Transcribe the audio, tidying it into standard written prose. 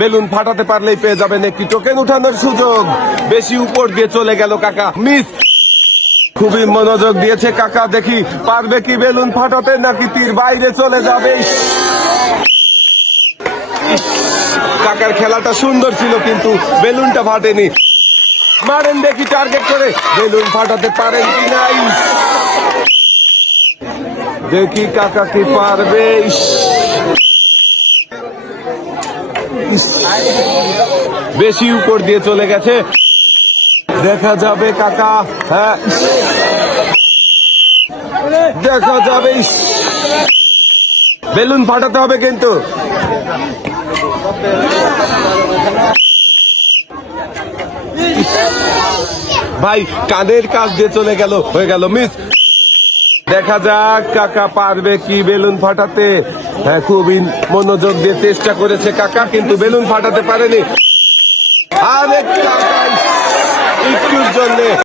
Balloon ফাটাতে পারলেই পেয়ে যাবেন একটি টোকেন উঠানোর সুযোগ। বেশি উপর দিয়ে চলে গেল কাকা, মিস। খুবই মনোযোগ দিয়েছে কাকা, দেখি পারবে কি বেলুন ফাটাতে নাকি তীর বাইরে চলে যাবে। কাকার খেলাটা সুন্দর ছিল কিন্তু বেলুনটা ফাটেনি। মারেন দেখি টার্গেট করে, বেলুন ফাটাতে পারেন কি নাই, দেখি কাকা কি পারবে। বেশি উপর দিয়ে চলে গেছে, দেখা যাবে কাকা। হ্যাঁ, দেখা যাবে। বেলুন ফাটাতে হবে কিন্তু। ভাই কানের কাজ দিয়ে চলে গেল, হয়ে গেল মিস। দেখা যাক কাকা পারবে কি বেলুন ফাটাতে। হ্যাঁ, খুবই মনোযোগ দিয়ে চেষ্টা করেছে কাকা, কিন্তু বেলুন ফাটাতে পারেনি। আরে কাকা একটুর জন্য